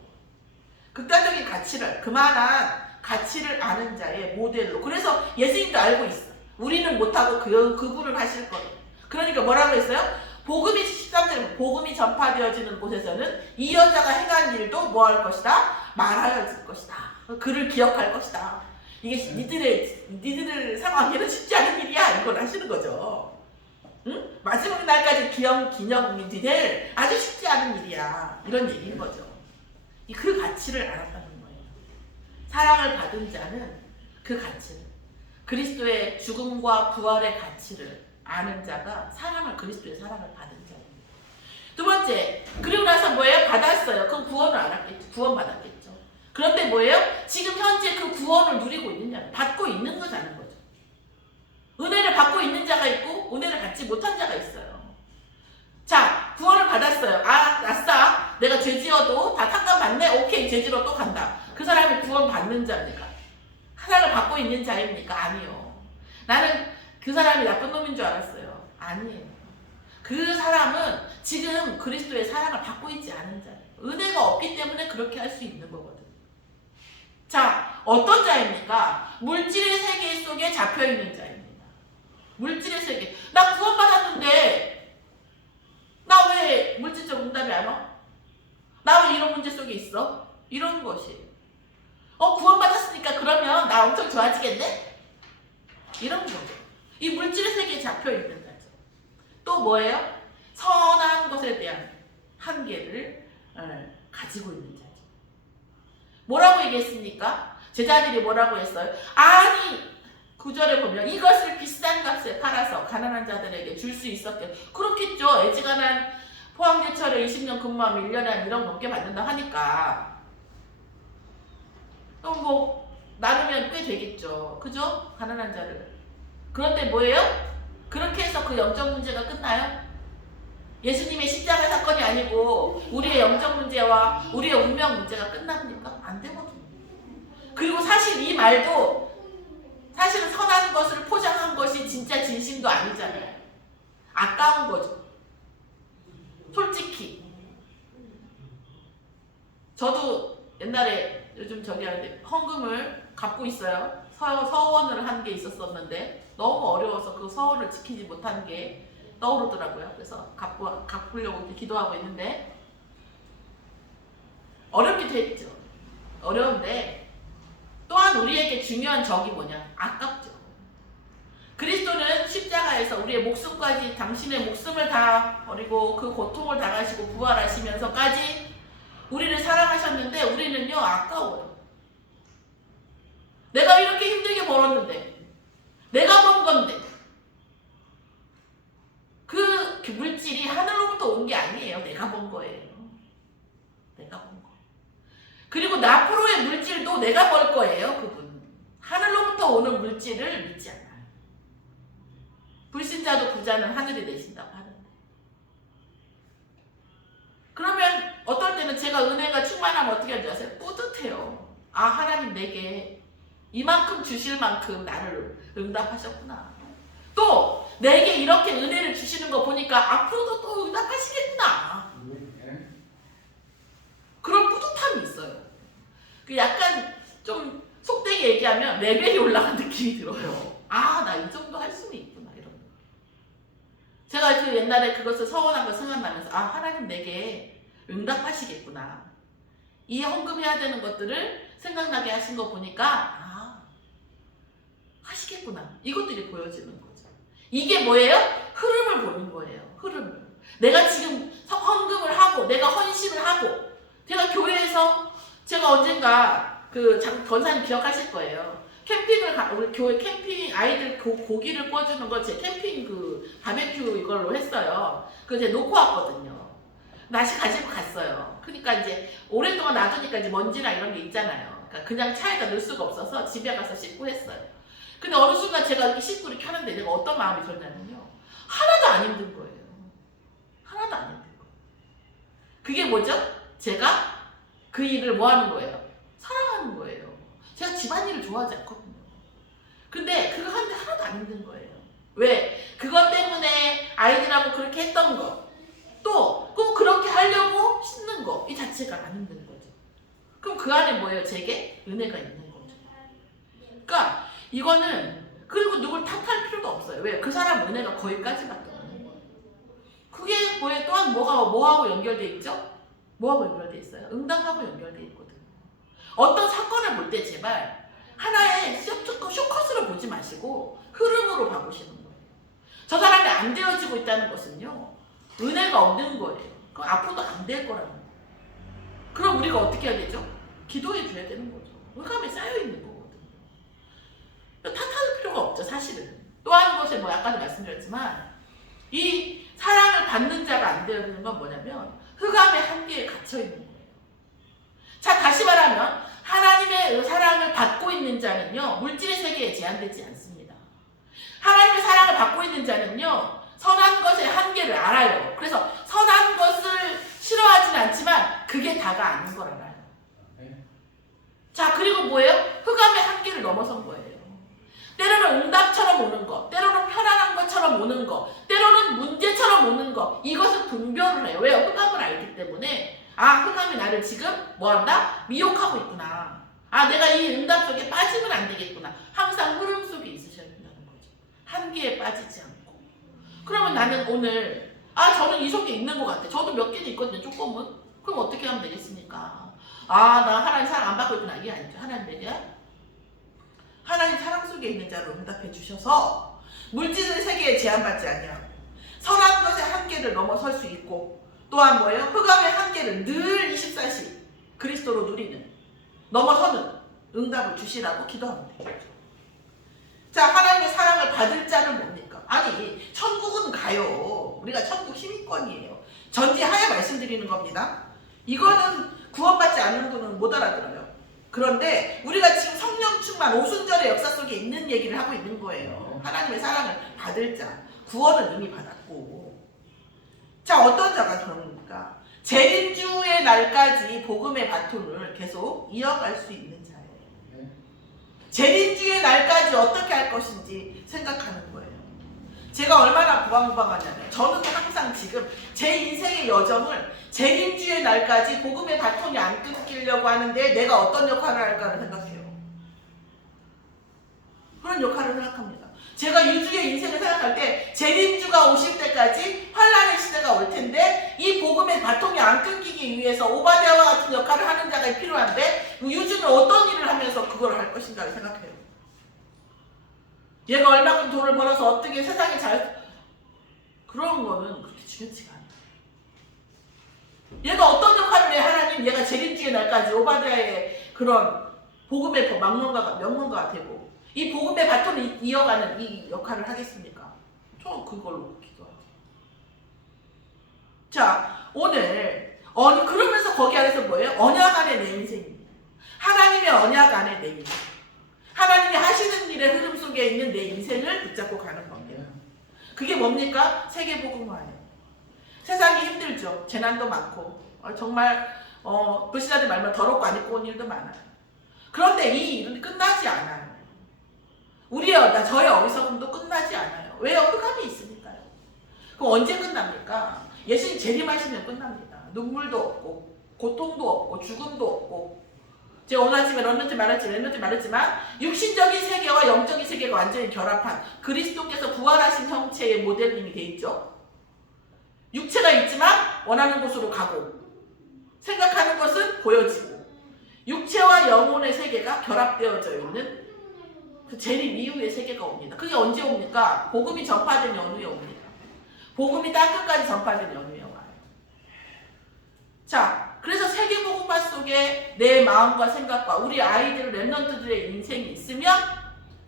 극단적인 가치를, 그만한 가치를 아는 자의 모델로. 그래서 예수님도 알고 있어. 우리는 못하고 그분은 하실 거예요. 그러니까 뭐라고 했어요? 복음이 13절, 복음이 전파되어지는 곳에서는 이 여자가 행한 일도 뭐 할 것이다? 말하여질 것이다. 그를 기억할 것이다. 이게 니들 상황에는 쉽지 않은 일이야. 이걸 하시는 거죠. 응? 마지막 날까지 기념이 될 아주 쉽지 않은 일이야. 이런 얘기인 거죠. 그 가치를 알았다는 거예요. 사랑을 받은 자는 그 가치를, 그리스도의 죽음과 부활의 가치를 아는 자가 그리스도의 사랑을 받은 자입니다. 두 번째, 그리고 나서 뭐예요? 받았어요. 그럼 구원을 알았겠죠. 구원받았겠죠. 그런데 뭐예요? 지금 현재 그 구원을 누리고 있느냐, 받고 있는 거자는 거죠. 은혜를 받고 있는 자가 있고 은혜를 받지 못한 자가 있어요. 자, 구원을 받았어요. 아싸, 내가 죄 지어도 다 탕감받네. 오케이, 죄 지러 또 간다. 그 사람이 구원 받는 자입니까? 사랑을 받고 있는 자입니까? 아니요. 나는 그 사람이 나쁜 놈인 줄 알았어요. 아니에요. 그 사람은 지금 그리스도의 사랑을 받고 있지 않은 자예요. 은혜가 없기 때문에 그렇게 할 수 있는 거거든요. 자, 어떤 자입니까? 물질의 세계 속에 잡혀있는 자입니다. 물질의 세계. 나 구원받았는데 나 왜 물질적 응답이 안 와? 나 왜 이런 문제 속에 있어? 이런 것이. 구원받았으니까 그러면 나 엄청 좋아지겠네? 이런 거죠. 이 물질의 세계에 잡혀있는 자죠. 또 뭐예요? 선한 것에 대한 한계를 가지고 있는 자죠. 뭐라고 얘기했습니까? 제자들이 뭐라고 했어요? 아니, 9절에 보면 이것을 비싼 값에 팔아서 가난한 자들에게 줄 수 있었겠죠. 그렇겠죠. 애지간한 포항제철에 20년 근무하면 1년에 한 1억 넘게 받는다 하니까 그럼 뭐 나누면 꽤 되겠죠. 그죠? 가난한 자를. 그런데 뭐예요? 그렇게 해서 그 영적 문제가 끝나요? 예수님의 십자가 사건이 아니고 우리의 영적 문제와 우리의 운명 문제가 끝납니까? 안 되거든요. 그리고 사실 이 말도 사실은 선한 것을 포장한 것이 진짜 진심도 아니잖아요. 아까운 거죠. 솔직히 저도 옛날에 요즘 저기 하는데 헌금을 갚고 있어요. 서원을 한 게 있었었는데 너무 어려워서 그 서원을 지키지 못한 게 떠오르더라고요. 그래서 갚으려고 이렇게 기도하고 있는데 어렵기도 했죠. 어려운데 또한 우리에게 중요한 적이 뭐냐? 아깝죠. 그리스도는 십자가에서 우리의 목숨까지 당신의 목숨을 다 버리고 그 고통을 당하시고 부활하시면서까지 우리를 사랑하셨는데 우리는요 아까워요. 내가 이렇게 힘들게 벌었는데 내가 번 건데 그 물질이 하늘로부터 온 게 아니에요. 내가 번 거예요. 내가 번 거. 그리고 앞으로의 물질도 내가 벌 거예요. 그분은 하늘로부터 오는 물질을 믿지 않아요. 불신자도 부자는 하늘이 내신다고 하는데 그러면 어떨 때는 제가 은혜가 충만하면 어떻게 하는지 아세요? 뿌듯해요. 아 하나님 내게 이만큼 주실 만큼 나를 응답하셨구나. 또 내게 이렇게 은혜를 주시는 거 보니까 앞으로도 또 응답하시겠구나. 그런 뿌듯함이 있어요. 그 약간 좀 속되게 얘기하면 레벨이 올라간 느낌이 들어요. 아 나 이 정도 할 수는 있구나 이런. 제가 그 옛날에 그것을 서원한 거 생각나면서 아 하나님 내게 응답하시겠구나. 이 헌금해야 되는 것들을 생각나게 하신 거 보니까 아 하시겠구나. 이것들이 보여지는 거죠. 이게 뭐예요? 흐름을 보는 거예요. 흐름을. 내가 지금 헌금을 하고 내가 헌신을 하고 제가 교회에서 제가 언젠가 그 권사님 기억하실 거예요. 캠핑을 우리 교회 캠핑 아이들 고기를 구워주는 거 제 캠핑 그 바베큐 이걸로 했어요. 그래서 이제 놓고 왔거든요. 날씨 가지고 갔어요. 그러니까 이제 오랫동안 놔두니까 이제 먼지나 이런 게 있잖아요. 그러니까 그냥 차에다 넣을 수가 없어서 집에 가서 씻고 했어요. 근데 어느 순간 제가 이렇게 씻고 이렇게 하는데 내가 어떤 마음이 들었냐면요. 하나도 안 힘든 거예요. 하나도 안 힘든 거예요. 그게 뭐죠? 제가 그 일을 뭐 하는 거예요? 사랑하는 거예요. 제가 집안일을 좋아하지 않거든요. 근데 그거 하는데 하나도 안 힘든 거예요. 왜? 그것 때문에 아이들하고 그렇게 했던 거, 또 꼭 그렇게 하려고 씻는 거, 이 자체가 안 힘든 거죠. 그럼 그 안에 뭐예요? 제게 은혜가 있는 거죠. 그러니까 이거는 그리고 누굴 탓할 필요도 없어요. 왜? 그 사람 은혜가 거기까지밖에 없는 거예요. 그게 뭐예요? 또한 뭐하고 연결돼 있죠? 뭐하고 연결돼 있어요? 응답하고 연결돼 있거든요. 어떤 사건을 볼 때 제발 하나의 쇼컷으로 보지 마시고 흐름으로 봐보시는 거예요. 저 사람이 안 되어지고 있다는 것은요 은혜가 없는 거예요. 그럼 앞으로도 안 될 거라는 거예요. 그럼 우리가 어떻게 해야 되죠? 기도해 줘야 되는 거죠. 응감에 쌓여 있는 거거든요. 탓할 필요가 없죠. 사실은. 또 하는 것이 뭐 아까도 말씀드렸지만 이 사랑을 받는 자가 안 되는 건 뭐냐면 흑암의 한계에 갇혀 있는 거예요. 자, 다시 말하면 하나님의 사랑을 받고 있는 자는요 물질의 세계에 제한되지 않습니다. 하나님의 사랑을 받고 있는 자는요 선한 것의 한계를 알아요. 그래서 선한 것을 싫어하진 않지만 그게 다가 아닌 걸 알아요. 자, 그리고 뭐예요? 흑암의 한계를 넘어선 거예요. 때로는 응답처럼 오는 거, 때로는 편안한 것처럼 오는 거, 때로는 문제처럼 오는 거, 이것을 분별을 해요. 왜요? 흑암을 알기 때문에 아, 흑암이 나를 지금 뭐한다? 미혹하고 있구나. 아, 내가 이 응답 속에 빠지면 안 되겠구나. 항상 흐름 속에 있으셔야 된다는 거죠. 한계에 빠지지 않고. 그러면 나는 오늘 아, 저는 이 속에 있는 것 같아. 저도 몇 개는 있거든요. 조금은. 그럼 어떻게 하면 되겠습니까? 아, 나 하나님 사랑 안 받고 있구나. 이게 아니죠. 하나님 내게 하나님 사랑 속에 있는 자로 응답해 주셔서 물질의 세계에 제한받지 아니하고 선한 것의 한계를 넘어설 수 있고 또한 뭐예요? 흑암의 한계를 늘 24시 그리스도로 누리는 넘어서는 응답을 주시라고 기도하면 되겠죠. 자, 하나님의 사랑을 받을 자는 뭡니까? 아니, 천국은 가요. 우리가 천국 시민권이에요. 전지하에 말씀드리는 겁니다. 이거는 구원받지 않는 분은 못 알아들어요. 그런데 우리가 지금 성령 충만 오순절의 역사 속에 있는 얘기를 하고 있는 거예요. 하나님의 사랑을 받을 자, 구원은 이미 받았고. 자, 어떤 자가 그럽니까? 재림주의 날까지 복음의 바톤을 계속 이어갈 수 있는 자예요. 재림주의 날까지 어떻게 할 것인지 생각하는 거예요. 제가 얼마나 부방부방하냐면 저는 항상 지금 제 인생의 여정을 재림주의 날까지 복음의 바톤이 안 끊기려고 하는데 내가 어떤 역할을 할까를 생각해요. 그런 역할을 생각합니다. 제가 유주의 인생을 생각할 때 재림주가 오실 때까지 환란의 시대가 올 텐데 이 복음의 바통이 안 끊기기 위해서 오바댜와 같은 역할을 하는 자가 필요한데 유주는 어떤 일을 하면서 그걸 할 것인가를 생각해요. 얘가 얼마큼 돈을 벌어서 어떻게 세상에 잘 그런 거는 그렇게 중요치가 않아요. 얘가 어떤 역할을 해 하나님 얘가 재림주의 날까지 오바댜의 그런 복음의 명문가가 되고 이 복음의 바톤을 이어가는 이 역할을 하겠습니까? 저 그걸로 기도하죠. 자, 오늘 그러면서 거기 안에서 뭐예요? 언약 안에 내 인생입니다. 하나님의 언약 안에 내 인생. 하나님이 하시는 일의 흐름 속에 있는 내 인생을 붙잡고 가는 겁니다. 그게 뭡니까? 세계복음화예요. 세상이 힘들죠. 재난도 많고 정말 불신자들 말면 더럽고 안 입고 온 일도 많아요. 그런데 이 일은 끝나지 않아요. 저의 어리석음도 끝나지 않아요. 왜요? 흑암이 있으니까요. 그럼 언제 끝납니까? 예수님 재림하시면 끝납니다. 눈물도 없고 고통도 없고 죽음도 없고 제가 오늘 아침에 런던트 말했지만 육신적인 세계와 영적인 세계가 완전히 결합한 그리스도께서 부활하신 형체의 모델링이 돼 있죠. 육체가 있지만 원하는 곳으로 가고 생각하는 것은 보여지고 육체와 영혼의 세계가 결합되어져 있는 그 재림 이후의 세계가 옵니다. 그게 언제 옵니까? 복음이 전파된 연후에 옵니다. 복음이 땅끝까지 전파된 연후에 와요. 자, 그래서 세계복음화 속에 내 마음과 생각과 우리 아이들 렘넌트들의 인생이 있으면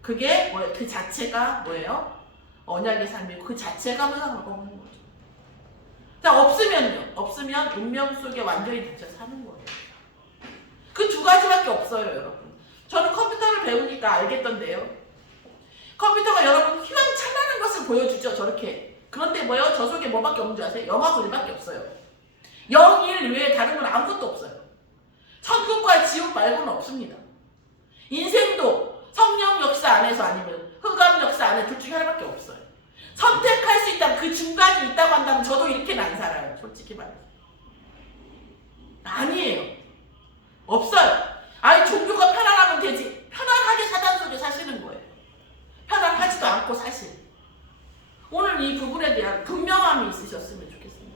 그게 뭐예요? 그 자체가 뭐예요? 언약의 삶이고 그 자체가 흑암을 꺾는 거죠. 자, 없으면 운명 속에 완전히 갇혀 사는 거예요. 그 두 가지밖에 없어요, 여러분. 저는 컴퓨터를 배우니까 알겠던데요. 컴퓨터가 여러분 휘황찬란한 것을 보여주죠, 저렇게. 그런데 뭐예요? 저 속에 뭐밖에 없는 줄 아세요? 영하고 1밖에 없어요. 0, 1 외에 다른 건 아무것도 없어요. 천국과 지옥 말고는 없습니다. 인생도 성령 역사 안에서 아니면 흑암 역사 안에 둘 중에 하나밖에 없어요. 선택할 수 있다면 그 중간이 있다고 한다면 저도 이렇게는 안 살아요. 솔직히 말해서. 아니에요. 없어요. 아니 종교가 편안하면 되지. 편안하게 사단 속에 사시는 거예요. 편안하지도 않고 사실. 오늘 이 부분에 대한 분명함이 있으셨으면 좋겠습니다.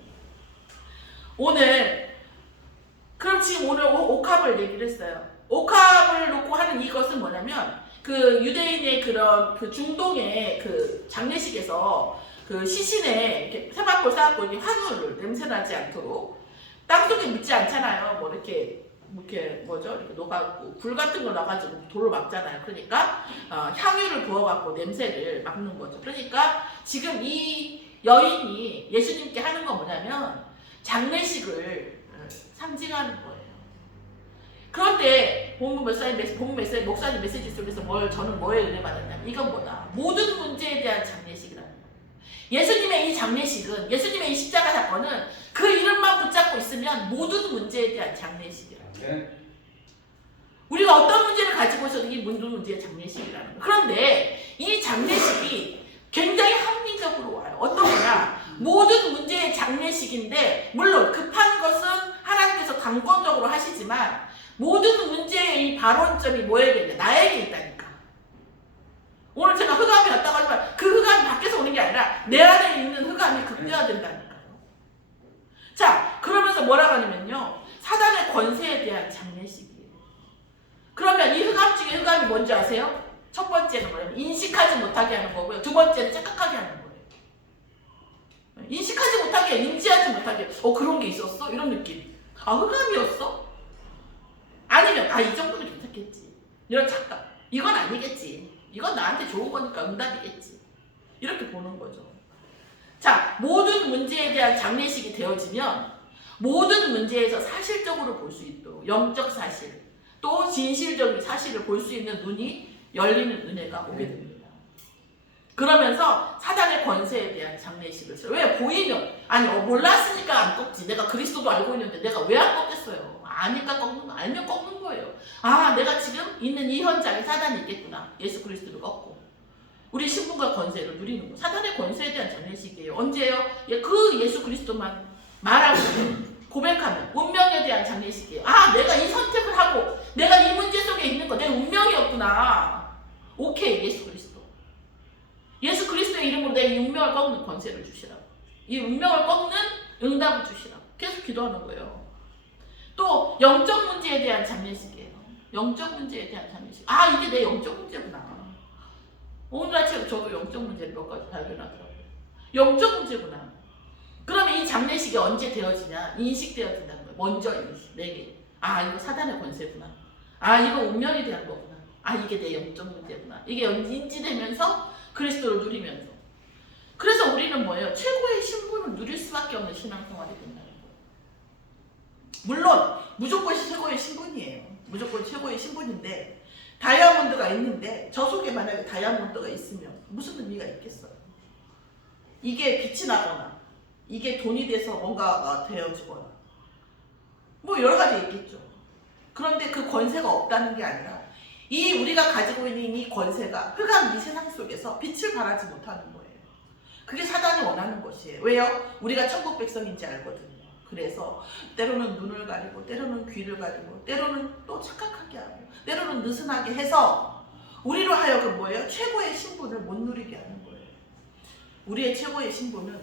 그럼 지금 오늘 옥합을 얘기를 했어요. 옥합을 놓고 하는 이것은 뭐냐면 그 유대인의 그 중동의 그 장례식에서 그 시신에 이렇게 세마포 쌓았고 이게 화물을 냄새나지 않도록 땅속에 묻지 않잖아요. 이렇게 녹아갖고 불 같은 걸 놔가지고 돌을 막잖아요. 그러니까 향유를 부어갖고 냄새를 막는 거죠. 그러니까 지금 이 여인이 예수님께 하는 건 뭐냐면 장례식을 상징하는 거예요. 그런데 목사님 메시지 속에서 저는 뭐에 은혜 받았냐면 이건 뭐다. 모든 문제에 대한 장례식이라는 거예요. 예수님의 이 장례식은 예수님의 이 십자가 사건은 그 이름만 붙잡고 있으면 모든 문제에 대한 장례식이에요. 우리가 어떤 문제를 가지고 있어도 이 모든 문제의 장례식이라는 거예요. 그런데 이 장례식이 굉장히 합리적으로 와요. 어떤 거냐? 모든 문제의 장례식인데 물론 급한 것은 하나님께서 강권적으로 하시지만 모든 문제의 이 발원점이 뭐에게 있냐? 나에게 있다니까. 오늘 제가 흑암이 왔다고 하지만 그 흑암이 밖에서 오는 게 아니라 내 안에 있는 흑암이 극대화된다니까요. 자, 그러면서 뭐라고 하냐면요. 사단의 권세에 대한 장례식이에요. 그러면 이 흑암 중에 흑암이 뭔지 아세요? 첫 번째는 뭐냐면 인식하지 못하게 하는 거고요. 두 번째는 착각하게 하는 거예요. 인식하지 못하게, 인지하지 못하게. 그런 게 있었어? 이런 느낌. 흑암이었어? 아니면 이 정도는 괜찮겠지. 이런 착각. 이건 아니겠지. 이건 나한테 좋은 거니까 응답이겠지. 이렇게 보는 거죠. 자, 모든 문제에 대한 장례식이 되어지면 모든 문제에서 사실적으로 볼 수 있도록 영적 사실 또 진실적인 사실을 볼 수 있는 눈이 열리는 은혜가 오게 됩니다. 그러면서 사단의 권세에 대한 장례식을 써요. 왜? 보이면 몰랐으니까 안 꺾지. 내가 그리스도도 알고 있는데 내가 왜 안 꺾겠어요? 아니까 꺾는 거, 알면 꺾는 거예요. 내가 지금 있는 이 현장에 사단이 있겠구나. 예수 그리스도를 꺾고 우리 신분과 권세를 누리는 거. 사단의 권세에 대한 장례식이에요. 언제요? 그 예수 그리스도만 말하고 고백하면 운명에 대한 장례식이에요. 내가 이 선택을 하고 내가 이 문제 속에 있는 거 내 운명이었구나. 오케이, 예수 그리스도. 예수 그리스도의 이름으로 내 이 운명을 꺾는 권세를 주시라고. 이 운명을 꺾는 응답을 주시라고. 계속 기도하는 거예요. 또 영적 문제에 대한 장례식이에요. 영적 문제에 대한 참여의식. 아, 이게 내 영적 문제구나. 오늘 아침에 저도 영적 문제를 몇 가지 발견하더라고요. 영적 문제구나. 그러면 이 장례식이 언제 되어지냐? 인식되어진다는 거예요. 먼저 인식. 내게. 아, 이거 사단의 권세구나. 아, 이거 운명에 대한 거구나. 아, 이게 내 영적 문제구나. 이게 인지되면서 그리스도를 누리면서. 그래서 우리는 뭐예요? 최고의 신분을 누릴 수밖에 없는 신앙생활이 된다는 거예요. 물론 무조건 최고의 신분이에요. 무조건 최고의 신분인데 다이아몬드가 있는데 저 속에 만약에 다이아몬드가 있으면 무슨 의미가 있겠어요? 이게 빛이 나거나 이게 돈이 돼서 뭔가가 되어지거나 뭐 여러 가지 있겠죠. 그런데 그 권세가 없다는 게 아니라 이 우리가 가지고 있는 이 권세가 흑암 이 세상 속에서 빛을 발하지 못하는 거예요. 그게 사단이 원하는 것이에요. 왜요? 우리가 천국 백성인지 알거든요. 그래서 때로는 눈을 가리고 때로는 귀를 가리고 때로는 또 착각하게 하고 때로는 느슨하게 해서 우리로 하여금 뭐예요? 최고의 신분을 못 누리게 하는 거예요. 우리의 최고의 신분은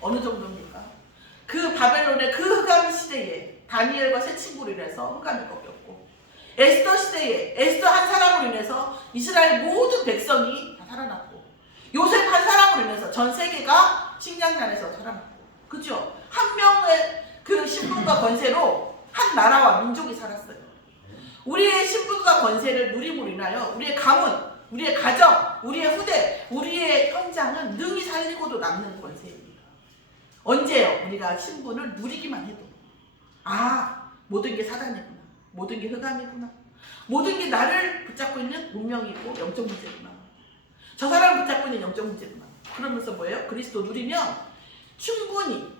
어느 정도입니까? 그 바벨론의 그 흑암 시대에 다니엘과 세 친구로 인해서 흑암이 꺾였고 에스더 시대에 에스더 한 사람으로 인해서 이스라엘 모든 백성이 다 살아났고 요셉 한 사람으로 인해서 전 세계가 식량난에서 살아났고 그죠? 한 명의 그 신분과 권세로 한 나라와 민족이 살았어요. 우리의 신분과 권세를 누림으로 인하여 우리의 가문, 우리의 가정, 우리의 후대, 우리의 현장은 능히 살리고도 남는 권세입니다. 언제요? 우리가 신분을 누리기만 해도 아, 모든 게 사단이구나. 모든 게 흑암이구나. 모든 게 나를 붙잡고 있는 운명이고 영적 문제구나. 저 사람을 붙잡고 있는 영적 문제구나. 그러면서 뭐예요? 그리스도 누리면 충분히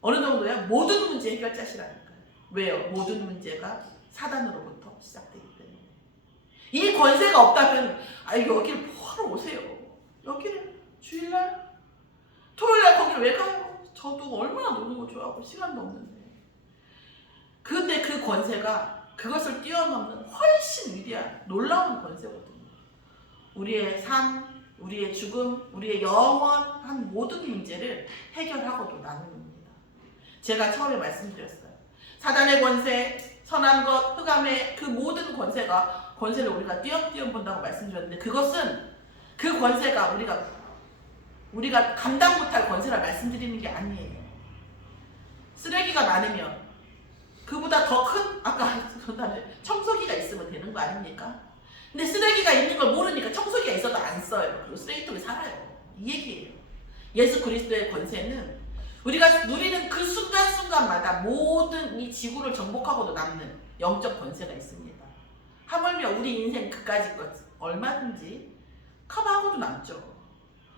어느 정도야? 모든 문제 해결자시라니까요. 왜요? 모든 문제가 사단으로부터 시작되기 때문에. 이 권세가 없다면 아, 여기를 뭐하러 오세요? 여기를 주일날? 토요일날 거기를 왜 가요? 저도 얼마나 노는 거 좋아하고 시간도 없는데. 근데 그 권세가 그것을 뛰어넘는 훨씬 위대한 놀라운 권세거든요. 우리의 삶, 우리의 죽음, 우리의 영원한 모든 문제를 해결하고도 나누는 겁니다. 제가 처음에 말씀드렸어요. 사단의 권세, 선한 것, 흑암의 그 모든 권세를 우리가 띄엄띄엄 본다고 말씀드렸는데 그것은 그 권세가 우리가 감당 못할 권세라 말씀드리는 게 아니에요. 쓰레기가 많으면 그보다 더 큰 아까 청소기가 있으면 되는 거 아닙니까? 근데 쓰레기가 있는 걸 모르니까 청소기가 있어도 안 써요. 그리고 쓰레기통에 살아요. 이 얘기예요. 예수 그리스도의 권세는 우리가 누리는 그 순간순간마다 모든 이 지구를 정복하고도 남는 영적 권세가 있습니다. 하물며 우리 인생 그까짓 것 얼마든지 커버하고도 남죠.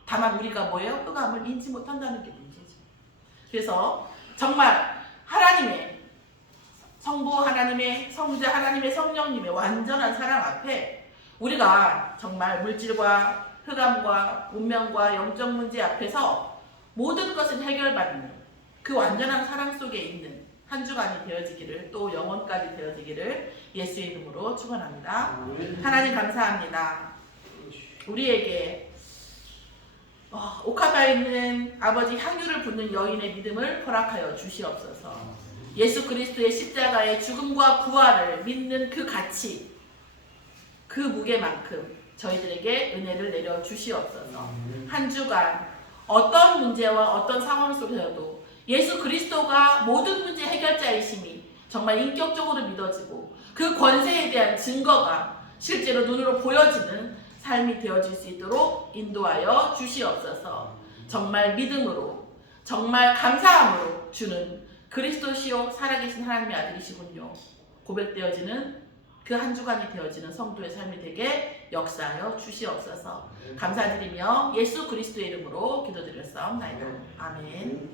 다만 우리가 뭐예요? 흑암을 인지 못한다는 게 문제죠. 그래서 정말 하나님의 성부 하나님의 성자 하나님의 성령님의 완전한 사랑 앞에 우리가 정말 물질과 흑암과 운명과 영적 문제 앞에서 모든 것을 해결받는 그 완전한 사랑 속에 있는 한 주간이 되어지기를 또 영원까지 되어지기를 예수의 이름으로 축원합니다. 하나님 감사합니다. 우리에게 옥합에 있는 아버지 향유를 붓는 여인의 믿음을 허락하여 주시옵소서. 예수 그리스도의 십자가의 죽음과 부활을 믿는 그 가치, 그 무게만큼 저희들에게 은혜를 내려 주시옵소서. 한 주간 어떤 문제와 어떤 상황 속에서도 예수 그리스도가 모든 문제 해결자이심이 정말 인격적으로 믿어지고 그 권세에 대한 증거가 실제로 눈으로 보여지는 삶이 되어질 수 있도록 인도하여 주시옵소서. 정말 믿음으로 정말 감사함으로 주는 그리스도시요 살아계신 하나님의 아들이시군요. 고백되어지는 그 한 주간이 되어지는 성도의 삶이 되게 역사하여 주시옵소서. 감사드리며 예수 그리스도의 이름으로 기도드렸사옵나이다. 아멘.